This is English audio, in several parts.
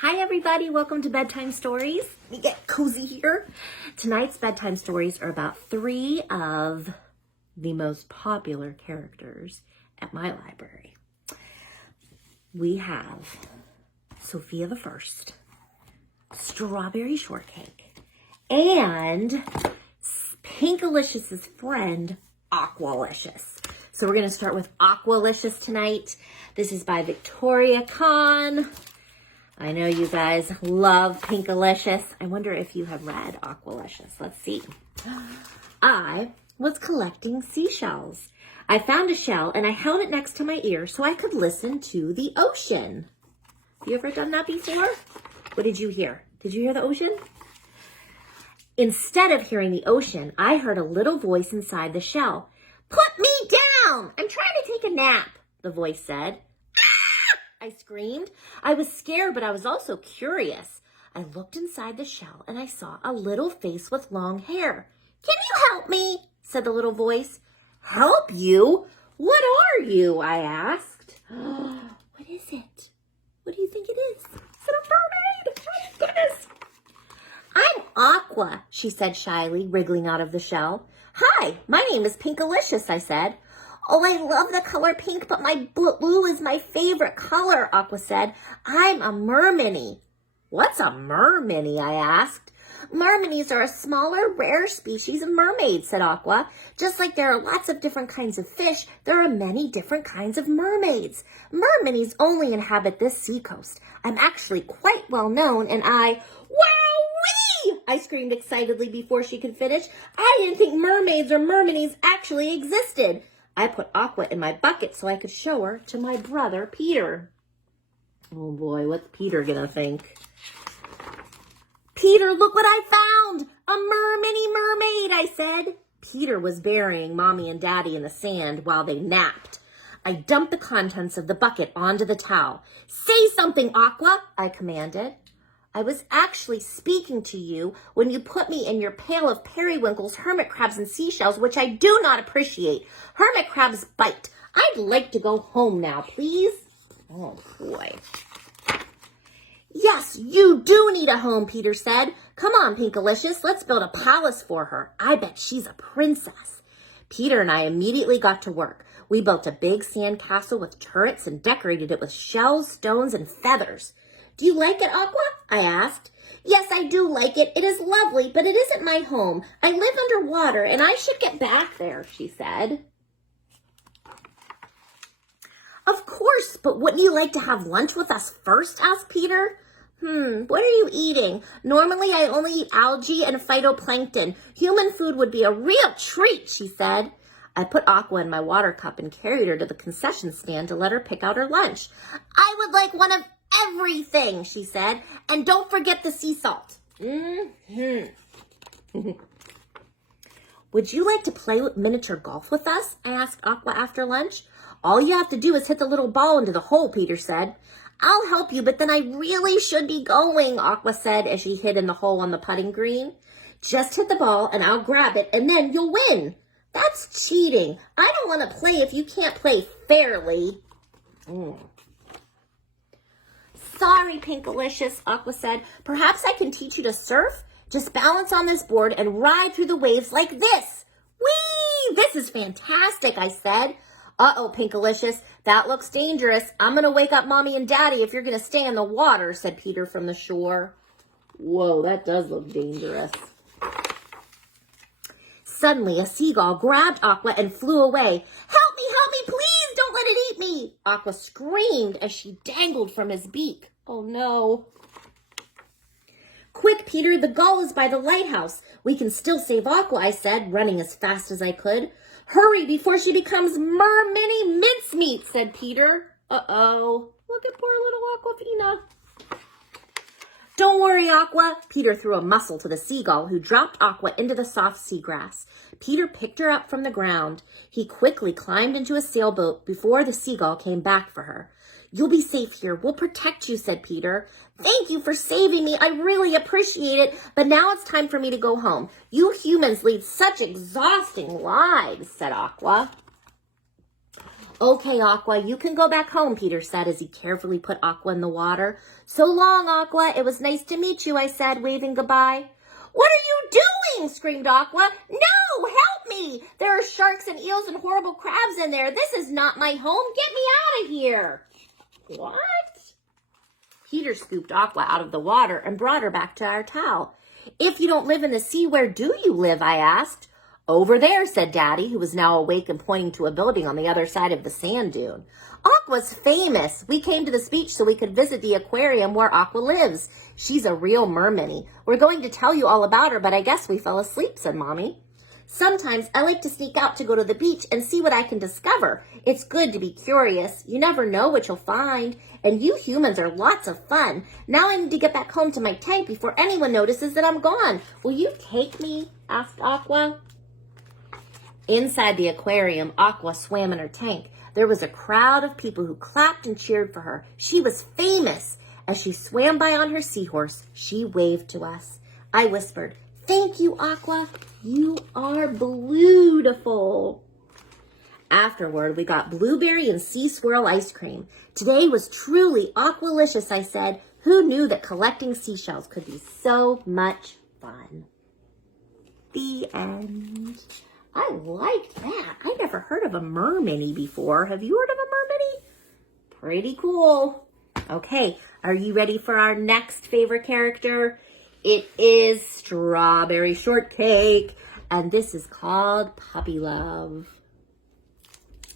Hi everybody, welcome to Bedtime Stories. Let me get cozy here. Tonight's bedtime stories are about three of the most popular characters at my library. We have Sofia the First, Strawberry Shortcake, and Pinkalicious's friend, Aqualicious. So we're gonna start with Aqualicious tonight. This is by Victoria Kahn. I know you guys love Pinkalicious. I wonder if you have read Aqualicious. Let's see. I was collecting seashells. I found a shell and I held it next to my ear so I could listen to the ocean. Have you ever done that before? What did you hear? Did you hear the ocean? Instead of hearing the ocean, I heard a little voice inside the shell. "Put me down! I'm trying to take a nap," the voice said. I screamed. I was scared, but I was also curious. I looked inside the shell and I saw a little face with long hair. "Can you help me?" said the little voice. "Help you? What are you?" I asked. What is it? What do you think it is? Is it a mermaid? Oh my goodness. "I'm Aqua," she said shyly, wriggling out of the shell. "Hi, my name is Pinkalicious," I said. "Oh, I love the color pink, but my blue is my favorite color," Aqua said. "I'm a mermany." "What's a mermany?" I asked. "Mermanies are a smaller, rare species of mermaid," said Aqua. "Just like there are lots of different kinds of fish, there are many different kinds of mermaids. Mermanies only inhabit this seacoast. I'm actually quite well known, and Wowee! I screamed excitedly before she could finish. I didn't think mermaids or mermanies actually existed. I put Aqua in my bucket so I could show her to my brother, Peter. Oh boy, what's Peter gonna think? "Peter, look what I found! A mermaid," I said. Peter was burying Mommy and Daddy in the sand while they napped. I dumped the contents of the bucket onto the towel. "Say something, Aqua," I commanded. "I was actually speaking to you when you put me in your pail of periwinkles, hermit crabs, and seashells, which I do not appreciate. Hermit crabs bite. I'd like to go home now, please." Oh, boy. "Yes, you do need a home," Peter said. "Come on, Pinkalicious, let's build a palace for her. I bet she's a princess." Peter and I immediately got to work. We built a big sand castle with turrets and decorated it with shells, stones, and feathers. "Do you like it, Aqua?" I asked. "Yes, I do like it. It is lovely, but it isn't my home. I live underwater, and I should get back there," she said. "Of course, but wouldn't you like to have lunch with us first?" asked Peter. What are you eating? Normally, I only eat algae and phytoplankton. Human food would be a real treat," she said. I put Aqua in my water cup and carried her to the concession stand to let her pick out her lunch. "I would like one of everything," she said, "and don't forget the sea salt." "Would you like to play miniature golf with us?" I asked Aqua after lunch. "All you have to do is hit the little ball into the hole," Peter said. "I'll help you, but then I really should be going," Aqua said as she hit in the hole on the putting green. "Just hit the ball and I'll grab it and then you'll win." "That's cheating. I don't want to play if you can't play fairly." "Sorry, Pinkalicious," Aqua said. "Perhaps I can teach you to surf? Just balance on this board and ride through the waves like this." "Whee! This is fantastic," I said. "Uh-oh, Pinkalicious, that looks dangerous. I'm going to wake up Mommy and Daddy if you're going to stay in the water," said Peter from the shore. Whoa, that does look dangerous. Suddenly, a seagull grabbed Aqua and flew away. Help me, please, don't let it eat me," Aqua screamed as she dangled from his beak. Oh, no. "Quick, Peter, the gull is by the lighthouse. We can still save Aqua," I said, running as fast as I could. "Hurry before she becomes mermini mincemeat," said Peter. Uh-oh. Look at poor little Aquafina. "Don't worry, Aqua." Peter threw a mussel to the seagull, who dropped Aqua into the soft seagrass. Peter picked her up from the ground. He quickly climbed into a sailboat before the seagull came back for her. "You'll be safe here. We'll protect you," said Peter. "Thank you for saving me. I really appreciate it. But now it's time for me to go home. You humans lead such exhausting lives," said Aqua. Okay, Aqua, you can go back home, Peter said as he carefully put Aqua in the water. So long, Aqua. It was nice to meet you, I said, waving goodbye. What are you doing? Screamed Aqua. No, help me. There are sharks and eels and horrible crabs in there. This is not my home. Get me out of here. What? Peter scooped Aqua out of the water and brought her back to our towel. If you don't live in the sea, where do you live? I asked. Over there, said Daddy, who was now awake and pointing to a building on the other side of the sand dune. Aqua's famous. We came to this beach so we could visit the aquarium where Aqua lives. She's a real mermaidy. We're going to tell you all about her, but I guess we fell asleep, said Mommy. Sometimes I like to sneak out to go to the beach and see what I can discover. It's good to be curious. You never know what you'll find. And you humans are lots of fun. Now I need to get back home to my tank before anyone notices that I'm gone. Will you take me? Asked Aqua. Inside the aquarium, Aqua swam in her tank. There was a crowd of people who clapped and cheered for her. She was famous. As she swam by on her seahorse, she waved to us. I whispered, "Thank you, Aqua. You are beautiful." Afterward, we got blueberry and sea swirl ice cream. Today was truly Aqualicious, I said. Who knew that collecting seashells could be so much fun? The end. I liked that. I never heard of a mermaidy before. Have you heard of a mermaidy? Pretty cool. Okay, are you ready for our next favorite character? It is Strawberry Shortcake, and this is called Puppy Love.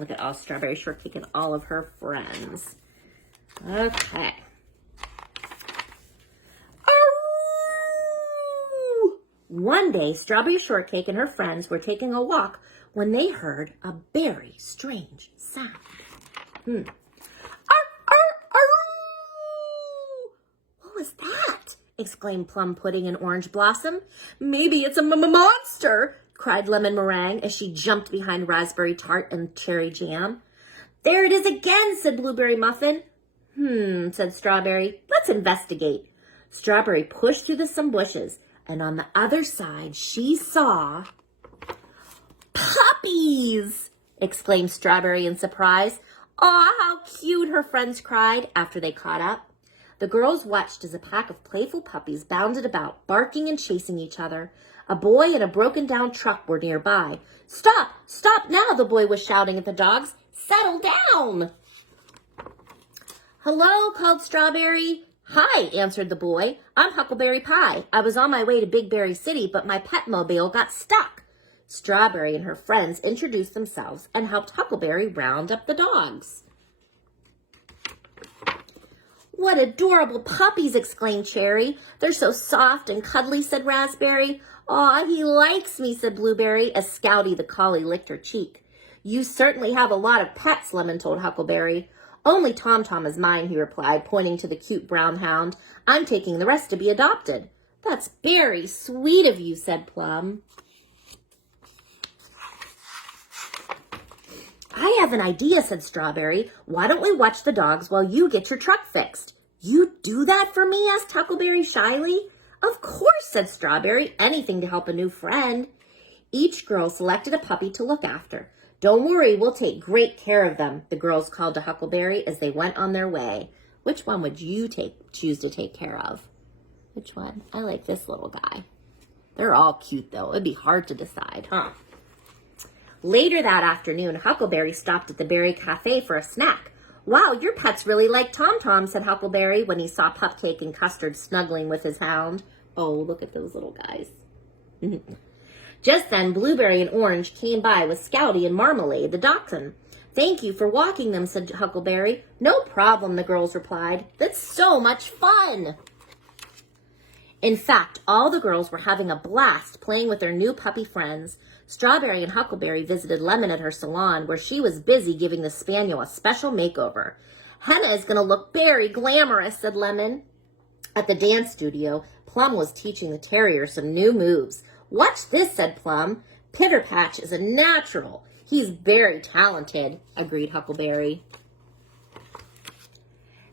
Look at all Strawberry Shortcake and all of her friends. Okay. One day, Strawberry Shortcake and her friends were taking a walk when they heard a very strange sound. What was that? Exclaimed Plum Pudding and Orange Blossom. Maybe it's a monster, cried Lemon Meringue as she jumped behind Raspberry Tart and Cherry Jam. There it is again, said Blueberry Muffin. Said Strawberry. Let's investigate. Strawberry pushed through some bushes, and on the other side she saw puppies, exclaimed Strawberry in surprise. Aw, how cute, her friends cried after they caught up. The girls watched as a pack of playful puppies bounded about, barking and chasing each other. A boy and a broken-down truck were nearby. Stop! Stop now, the boy was shouting at the dogs. Settle down! Hello, called Strawberry. Hi, answered the boy. I'm Huckleberry Pie. I was on my way to Big Berry City, but my pet mobile got stuck. Strawberry and her friends introduced themselves and helped Huckleberry round up the dogs. What adorable puppies, exclaimed Cherry. They're so soft and cuddly, said Raspberry. Aw, he likes me, said Blueberry, as Scouty the collie licked her cheek. You certainly have a lot of pets, Lemon told Huckleberry. Only Tom Tom is mine, he replied, pointing to the cute brown hound. I'm taking the rest to be adopted. That's very sweet of you, said Plum. I have an idea, said Strawberry. Why don't we watch the dogs while you get your truck fixed? You do that for me? Asked Huckleberry shyly. Of course, said Strawberry. Anything to help a new friend. Each girl selected a puppy to look after. Don't worry, we'll take great care of them, the girls called to Huckleberry as they went on their way. Which one would you choose to take care of? Which one? I like this little guy. They're all cute, though. It'd be hard to decide, huh? Later that afternoon, Huckleberry stopped at the Berry Cafe for a snack. Wow, your pets really like Tom Tom, said Huckleberry when he saw Pupcake and Custard snuggling with his hound. Oh, look at those little guys. Just then, Blueberry and Orange came by with Scouty and Marmalade, the dachshund. Thank you for walking them, said Huckleberry. No problem, the girls replied. That's so much fun. In fact, all the girls were having a blast playing with their new puppy friends. Strawberry and Huckleberry visited Lemon at her salon, where she was busy giving the spaniel a special makeover. Henna is going to look very glamorous, said Lemon. At the dance studio, Plum was teaching the terrier some new moves. Watch this, said Plum. Pitter Patch is a natural. He's very talented, agreed Huckleberry.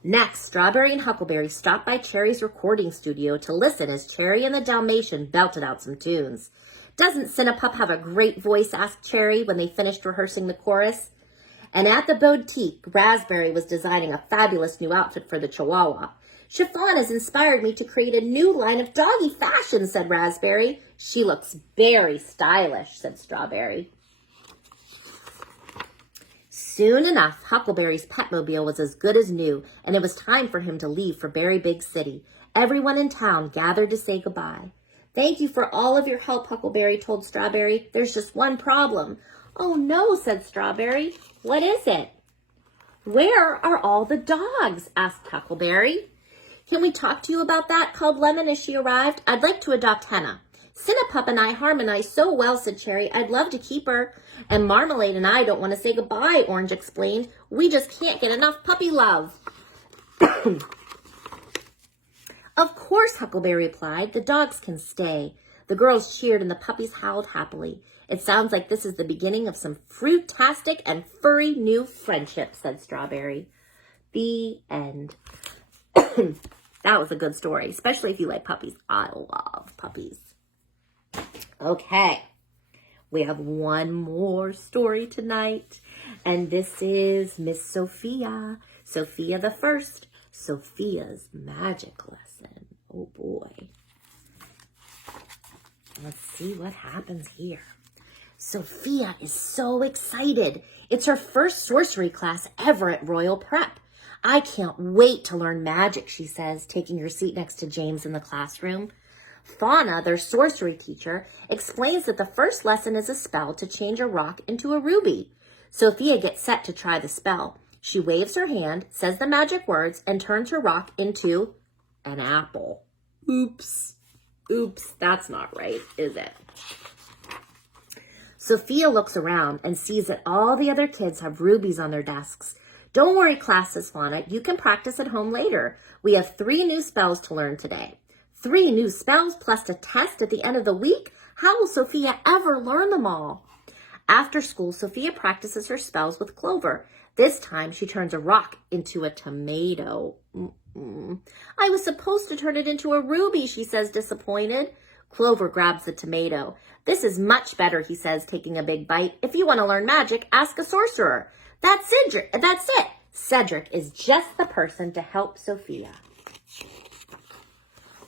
Next, Strawberry and Huckleberry stopped by Cherry's recording studio to listen as Cherry and the Dalmatian belted out some tunes. Doesn't Cinnapup have a great voice, asked Cherry when they finished rehearsing the chorus. And at the boutique, Raspberry was designing a fabulous new outfit for the Chihuahua. Chiffon has inspired me to create a new line of doggy fashion, said Raspberry. She looks very stylish, said Strawberry. Soon enough, Huckleberry's Petmobile was as good as new, and it was time for him to leave for Berry Big City. Everyone in town gathered to say goodbye. Thank you for all of your help, Huckleberry told Strawberry. There's just one problem. Oh no, said Strawberry. What is it? Where are all the dogs? Asked Huckleberry. Can we talk to you about that? Called Lemon as she arrived. I'd like to adopt Henna. Cinnapup and I harmonize so well, said Cherry. I'd love to keep her. And Marmalade and I don't want to say goodbye, Orange explained. We just can't get enough puppy love. Of course, Huckleberry replied. The dogs can stay. The girls cheered and the puppies howled happily. It sounds like this is the beginning of some fruitastic and furry new friendship, said Strawberry. The end. That was a good story, especially if you like puppies. I love puppies. Okay, we have one more story tonight, and this is Miss Sofia, Sofia the First, Sofia's magic lesson. Oh boy. Let's see what happens here. Sofia is so excited. It's her first sorcery class ever at Royal Prep. I can't wait to learn magic, she says, taking her seat next to James in the classroom. Fauna, their sorcery teacher, explains that the first lesson is a spell to change a rock into a ruby. Sofia gets set to try the spell. She waves her hand, says the magic words, and turns her rock into an apple. Oops. Oops, that's not right, is it? Sofia looks around and sees that all the other kids have rubies on their desks. Don't worry, class, says Fauna. You can practice at home later. We have 3 new spells to learn today. 3 new spells plus a test at the end of the week? How will Sofia ever learn them all? After school, Sofia practices her spells with Clover. This time, she turns a rock into a tomato. I was supposed to turn it into a ruby, she says, disappointed. Clover grabs the tomato. This is much better, he says, taking a big bite. If you want to learn magic, ask a sorcerer. That's it. Cedric is just the person to help Sofia.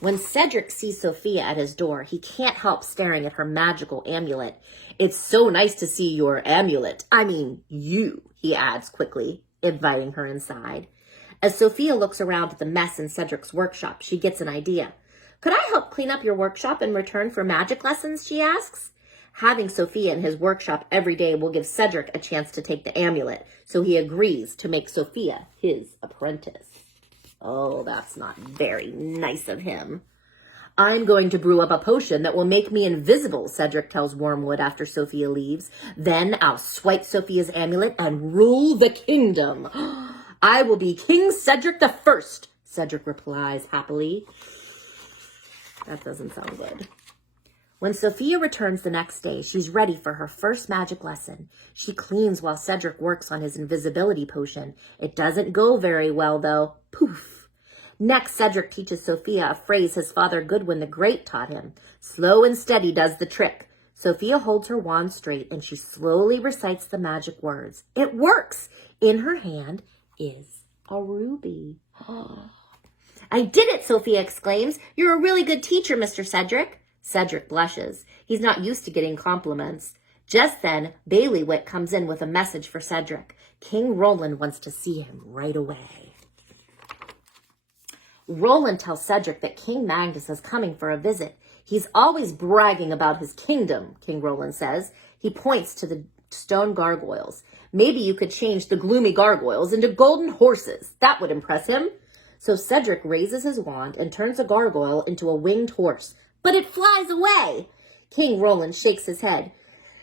When Cedric sees Sofia at his door, he can't help staring at her magical amulet. It's so nice to see your amulet. I mean, you, he adds quickly, inviting her inside. As Sofia looks around at the mess in Cedric's workshop, she gets an idea. Could I help clean up your workshop in return for magic lessons, she asks. Having Sofia in his workshop every day will give Cedric a chance to take the amulet, so he agrees to make Sofia his apprentice. Oh, that's not very nice of him. I'm going to brew up a potion that will make me invisible, Cedric tells Wormwood after Sofia leaves. Then I'll swipe Sofia's amulet and rule the kingdom. I will be King Cedric the First, Cedric replies happily. That doesn't sound good. When Sofia returns the next day, she's ready for her first magic lesson. She cleans while Cedric works on his invisibility potion. It doesn't go very well, though. Poof. Next, Cedric teaches Sofia a phrase his father Goodwin the Great taught him. Slow and steady does the trick. Sofia holds her wand straight and she slowly recites the magic words. It works! In her hand is a ruby. I did it, Sofia exclaims. You're a really good teacher, Mr. Cedric. Cedric blushes. He's not used to getting compliments. Just then, Bailiwick comes in with a message for Cedric. King Roland wants to see him right away. Roland tells Cedric that King Magnus is coming for a visit. He's always bragging about his kingdom, King Roland says. He points to the stone gargoyles. Maybe you could change the gloomy gargoyles into golden horses. That would impress him. So Cedric raises his wand and turns a gargoyle into a winged horse. But it flies away. King Roland shakes his head.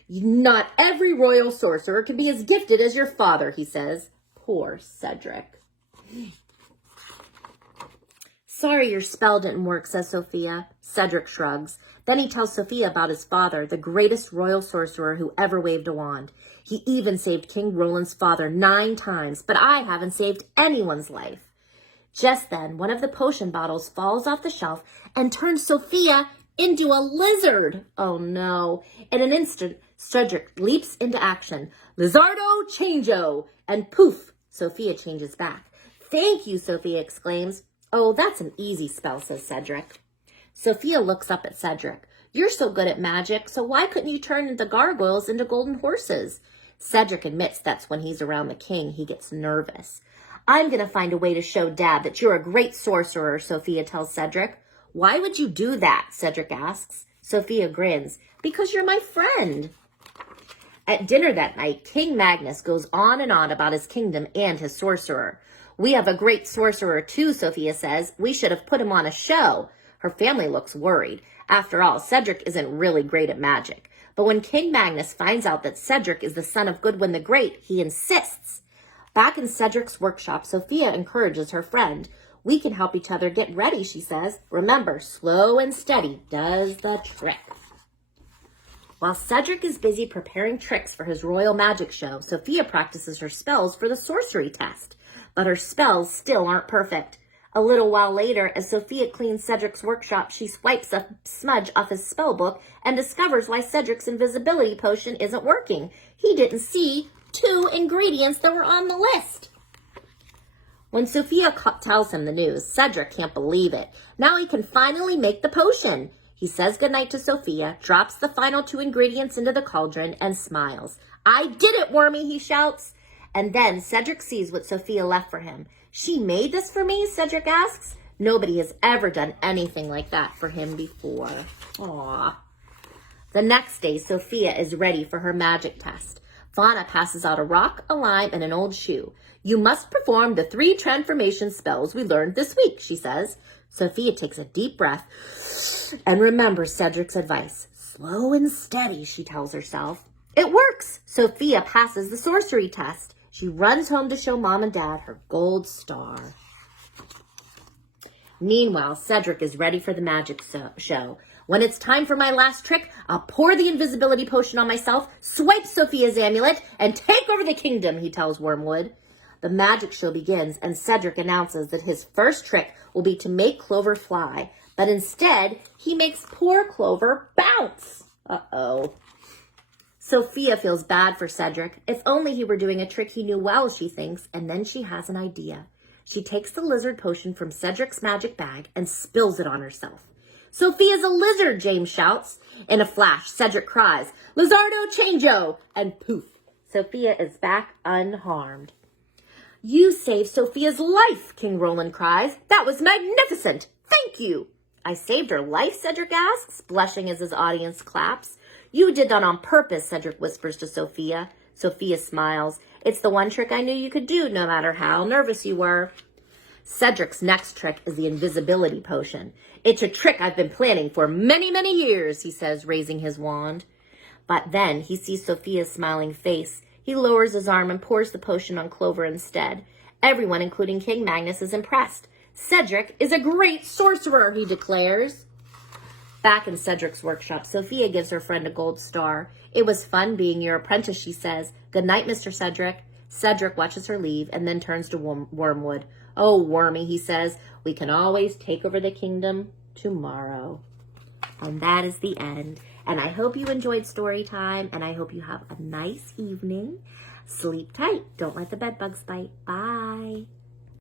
Not every royal sorcerer can be as gifted as your father, he says. Poor Cedric. Sorry your spell didn't work, says Sofia. Cedric shrugs. Then he tells Sofia about his father, the greatest royal sorcerer who ever waved a wand. He even saved King Roland's father 9 times, but I haven't saved anyone's life. Just then, one of the potion bottles falls off the shelf and turns Sofia into a lizard. Oh no. In an instant, Cedric leaps into action. Lizardo changeo. And poof, Sophia changes back. Thank you, Sophia exclaims. Oh, that's an easy spell, says Cedric. Sophia looks up at Cedric. You're so good at magic, so why couldn't you turn the gargoyles into golden horses? Cedric admits that's when he's around the king, he gets nervous. I'm going to find a way to show Dad that you're a great sorcerer, Sophia tells Cedric. Why would you do that? Cedric asks. Sophia grins. Because you're my friend. At dinner that night, King Magnus goes on and on about his kingdom and his sorcerer. We have a great sorcerer too, Sophia says. We should have put him on a show. Her family looks worried. After all, Cedric isn't really great at magic. But when King Magnus finds out that Cedric is the son of Goodwin the Great, he insists. Back in Cedric's workshop, Sophia encourages her friend. We can help each other get ready, she says. Remember, slow and steady does the trick. While Cedric is busy preparing tricks for his royal magic show, Sophia practices her spells for the sorcery test. But her spells still aren't perfect. A little while later, as Sophia cleans Cedric's workshop, she swipes a smudge off his spell book and discovers why Cedric's invisibility potion isn't working. He didn't see 2 ingredients that were on the list. When Sophia tells him the news, Cedric can't believe it. Now he can finally make the potion. He says goodnight to Sophia, drops the final 2 ingredients into the cauldron, and smiles. I did it, Wormy, he shouts. And then Cedric sees what Sophia left for him. She made this for me, Cedric asks. Nobody has ever done anything like that for him before. Aww. The next day, Sophia is ready for her magic test. Fauna passes out a rock, a lime, and an old shoe. You must perform the 3 transformation spells we learned this week, she says. Sophia takes a deep breath and remembers Cedric's advice. Slow and steady, she tells herself. It works! Sophia passes the sorcery test. She runs home to show Mom and Dad her gold star. Meanwhile, Cedric is ready for the magic show. When it's time for my last trick, I'll pour the invisibility potion on myself, swipe Sophia's amulet, and take over the kingdom, he tells Wormwood. The magic show begins, and Cedric announces that his first trick will be to make Clover fly. But instead, he makes poor Clover bounce. Uh-oh. Sophia feels bad for Cedric. If only he were doing a trick he knew well, she thinks, and then she has an idea. She takes the lizard potion from Cedric's magic bag and spills it on herself. Sophia's a lizard, James shouts. In a flash, Cedric cries, Lizardo changeo! And poof, Sophia is back unharmed. You saved Sophia's life, King Roland cries. That was magnificent. Thank you. I saved her life, Cedric asks, blushing as his audience claps. You did that on purpose, Cedric whispers to Sophia. Sophia smiles. It's the one trick I knew you could do, no matter how nervous you were. Cedric's next trick is the invisibility potion. It's a trick I've been planning for many, many years, he says, raising his wand. But then he sees Sophia's smiling face. He lowers his arm and pours the potion on Clover instead. Everyone, including King Magnus, is impressed. Cedric is a great sorcerer, he declares. Back in Cedric's workshop, Sophia gives her friend a gold star. It was fun being your apprentice, she says. Good night, Mr. Cedric. Cedric watches her leave and then turns to Wormwood. Oh, Wormy, he says, we can always take over the kingdom tomorrow. And that is the end. And I hope you enjoyed story time, and I hope you have a nice evening. Sleep tight. Don't let the bed bugs bite. Bye.